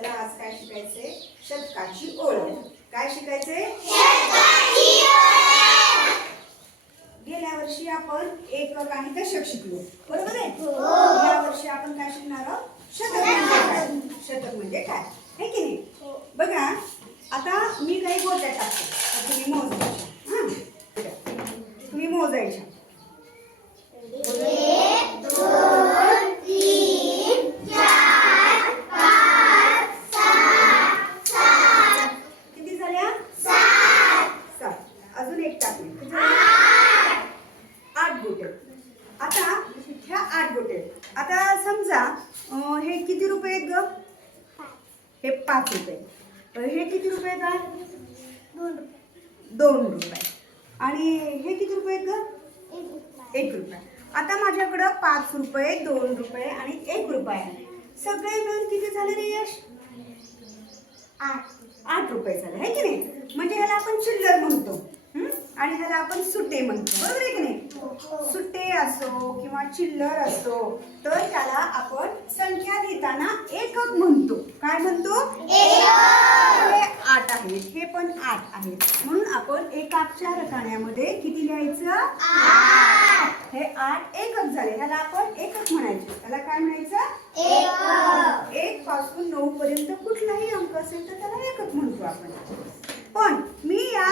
आपल्याला आज काय शिकायचंय? शतकाची ओळख. काय शिकायचंय? गेल्या वर्षी आपण एकक आणि दशक शिकलो, बरोबर आहे? या वर्षी आपण काय शिकणार आहोत? शतक म्हणजे काय? शतक म्हणजे काय है की नाही? बघा, आता मी काही गोट्या टाकतो, तुम्ही मोजायच्या. तुम्ही मोजायच्या. 1 2 3 4 5 6 7 किती झाल्या? 7. अजून एक टाकली, 8 गोटे. आता ह्या 8 गोटे. आता समजा हे किती रुपये आहेत ग? हे 5 रुपये. हे किती रुपये आहेत? 2 रुपये. आणि हे किती रुपये आहेत ग? 1 रुपया. आता माझ्याकडं 5 रुपये, 2 रुपये आणि 1 रुपया आहे. सगळे मिळून किती झाले रे यश? 8 रुपये झाले, है की नाही? म्हणजे ह्याला आपण चिल्लर म्हणतो आणि ह्याला आपण सुट्टे म्हणतो, बरोबर आहे की नाही? सुट्टे असो किंवा चिल्लर असो तर त्याला आपण संख्या लिहिताना एकक म्हणतो. काय म्हणतो? हे 8 आहेत, हे पण 8 आहेत, म्हणून आपण एकाच्या रकान्यामध्ये किती लिहायचं? 8. हे 8 एकक झाले, ह्याला आपण एकक म्हणायचं. त्याला काय म्हणायचं? एकक. 1 पासून 9 पर्यंत कुठलाही अंक असेल तर त्याला एकक म्हणतो आपण. पण मी या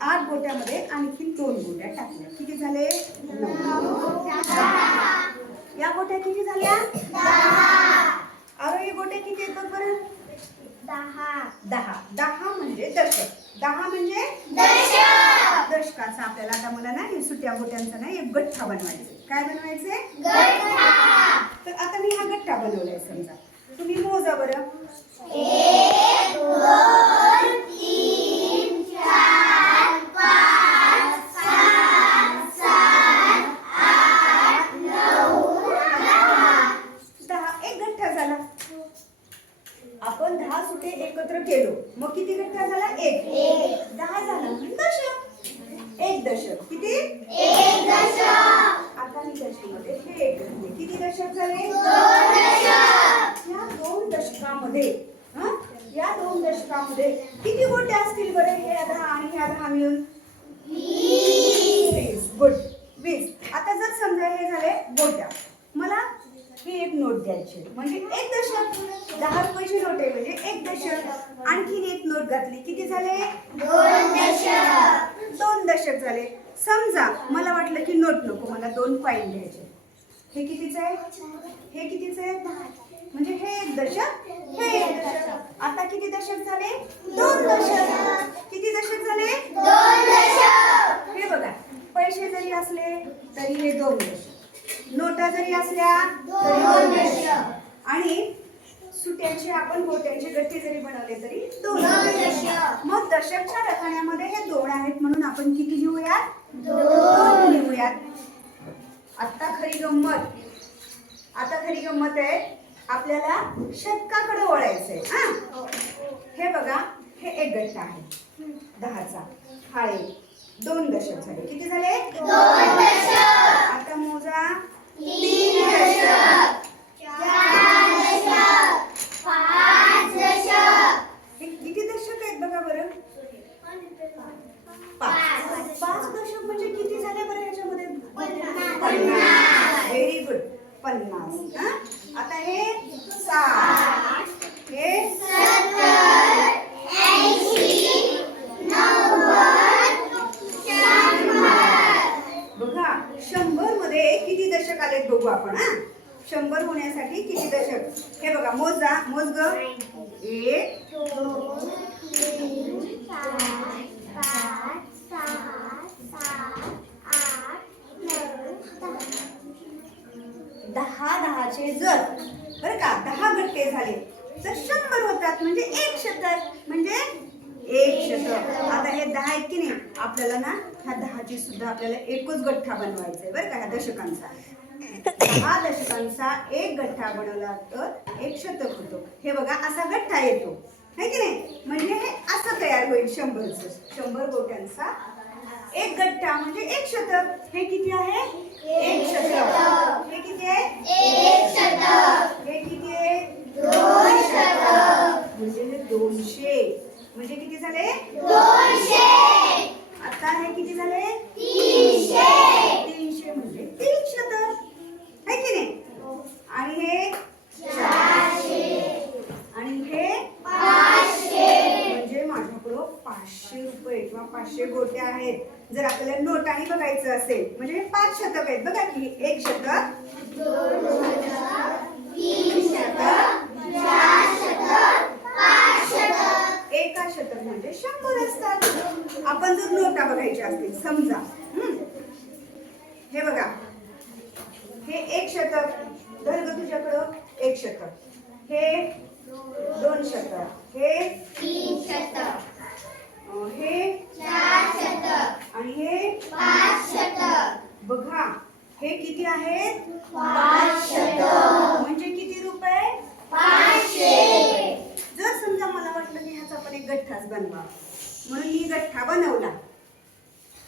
8 गोट्यामध्ये आणखी 2 गोट्या टाकल्या. किती झाले? 9. या गोट्या किती झाल्या? 10. अरे हे गोट्या किती आहेत बघ बरं? 10 म्हणजे दशक. 10 म्हणजे दशक. दशकाचा आपल्याला आता मला ना हे सुट्या गोट्यांचा ना एक गठ्ठा बनवायचा. काय बनवायचंय? गठ्ठा. तर आता मी हा गठ्ठा बनवलाय. समजा तुम्ही मोजा बरं. 1 2 3 4 5 6 7 8 9 10. एक गठ्ठा झाला. आपण 10 सुटे एकत्र केलो, मग किती गठ्ठा झाला? 1. 10 झाला म्हणजे दशक. 1 दशक. किती? 1 दशक. आता मी दशकामध्ये हे एक घातले. किती दशक झाले? 2 दशक. या 2 दशकामध्ये किती गोट्या असतील बरे? हे 10 आणि ह्या 10 मिळून 20. गुड, 20. आता जर समजा हे झाले गोट्या, मला ही एक नोट द्यायची म्हणजे 1 दशक. 10 रुपयाची नोट आहे म्हणजे 1 दशक. आणखीन एक नोट घातली, किती झाले? 2 दशक. 2 दशक झाले. समजा मला वाटलं की नोट नको, मला 2 कॉइन घ्यायचे. हे कितीच आहे? हे कितीच आहे? म्हणजे हे 1 दशक, हे 1 दशक. आता किती दशक झाले? 2 दशक. किती दशक झाले? 2 दशक. हे बघा, पैसे जरी असले तरी हे 2 दशक, नोटा जरी असल्या तरी 2 दशक, आणि सुट्यांचे आपण गोट्यांचे गठ्ठे जरी बनवले तरी 2 दशक. मग दशकच्या रकान्यामध्ये हे 2 आहेत म्हणून आपण किती लिहूयात? 2 लिहूयात. आता खरी गंमत आहे, आपल्याला शतकाकडे वळायचंय. हे बघा, हे एक गठ्ठा आहे 10चा. हा एक 2 दशक झाले. किती झाले? 2 दशक. आता मोजा. 3 दशक, 4 दशक, 5 दशक. हे किती दशक आहेत बघा बरं? 5 दशक म्हणजे किती झाले बरं ह्याच्यामध्ये? 50. Very good, 50. आता हे 60, हे 70, 80, 90, 100. बघा, 100 मध्ये किती दशक आलेत बघू आपण. 100 होण्यासाठी किती दशक? हे बघा, मोज ग. 1 2 3 4 5 6 7 8 9 10. 10चे जर बरं का 10 गठ्ठे झाले तर 100 होतात, म्हणजे 1 शतक. म्हणजे 1 शतक. आता हे 10 आहेत की नाही, आपल्याला ना ह्या 10ची सुद्धा आपल्याला एकच गठ्ठा बनवायचा आहे बरं का. ह्या दशकांचा 10 दशकांचा एक गठ्ठा बनवला तर 1 शतक होतो. हे बघा, असा गठ्ठा येतो है की नाही? म्हणजे हे असं तयार होईल 100 गोट्यांचा एक गठ्ठा म्हणजे 1 शतक. हे किती आहे? 1 शतक. हे किती आहे? 1 शतक. हे किती आहे? 2 शतक. म्हणजे किती झाले 200. आता हे किती झाले 300. 300 म्हणजे 3 शतक है की नाही आणि हे 400 आणि हे 500. म्हणजे माझ्याकडं 500 रुपये किंवा 500 गोटे आहेत जर आपल्याला नोटाने बघायचं असेल म्हणजे हे 5 शतक आहेत बघा की 1 शतक 2 शतक. 3 शतक. 4 शतक. 5 शतक. एका शतक म्हणजे 100 असतात आपण जर नोटा बघायच्या असतील समजा हे बघा हे 1 शतक धर ग तुझ्याकडं 1 शतक हे 2 शतक हे 3 शतक. हे 4 शतक. आणि हे 5 शतक. बघा हे किती आहेत 5 शतक. म्हणजे किती रुपये 500. जर समजा मला वाटलं की ह्याचा पण एक गठ्ठाच बनवा म्हणून मी गठ्ठा बनवला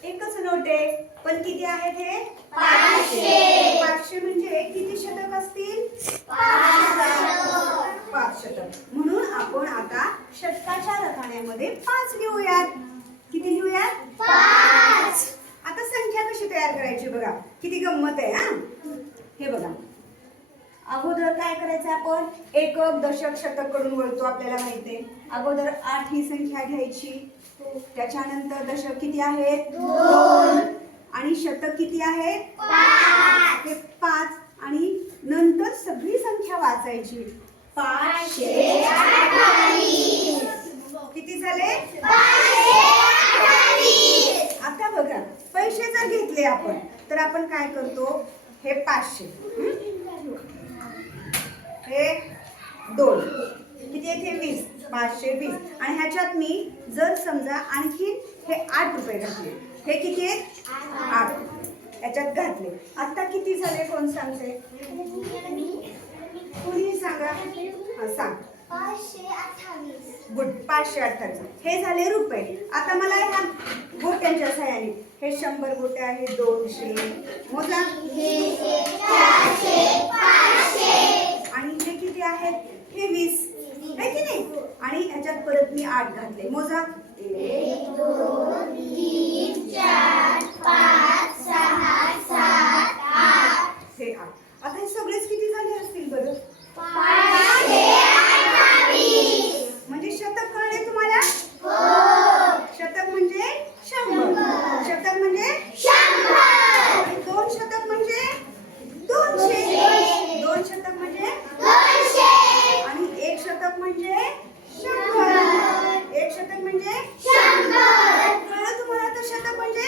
एकच नोट आहे पण किती आहेत हे 500. 500 म्हणजे किती शतक असतील 5 शतक म्हणून आपण आता शतकाच्या रकान्यामध्ये 5 लिहूयात किती लिहूयात 5. आता संख्या कशी तयार करायची बघा किती गंमत आहे हा हे बघा अगोदर काय करायचं आपण एकक दशक शतक कडून वळतो आपल्याला माहिती आहे अगोदर 8 ही संख्या घ्यायची त्याच्यानंतर दशक किती आहेत 2 आणि शतक किती आहेत 5. हे 5 आणि नंतर सगळी संख्या वाचायची 528 किती झाले 528. आता बघा पैसे जर घेतले आपण तर आपण काय करतो हे 500 हे 2 किती आहेत हे 20 520 आणि ह्याच्यात मी जर समजा आणखी हे 8 रुपये घातले हे किती आहेत 8 याच्यात घातले आता किती झाले कोण सांगते कोणी सांगा हा सांग 528. गुड 528 हे झाले रुपये आता मला ह्या गोट्यांच्या सहाय्याने हे 100 गोटे आहेत 200 मोजा 400. 500. आणि हे किती आहेत हे 20 आहे की नाही आणि ह्याच्यात परत मी 8 घातले मोजा 1 2 3 4 5 6 7 8. हे 8 आता हे सगळेच किती झाले असतील बरं 528. म्हणजे शतक कळले तुम्हाला शतक म्हणजे 100 शतक म्हणजे 100. आणि 2 शतक म्हणजे 200 2 शतक म्हणजे 200. आणि 1 शतक म्हणजे 100 1 शतक म्हणजे 100. कळलं तुम्हाला तर शतक म्हणजे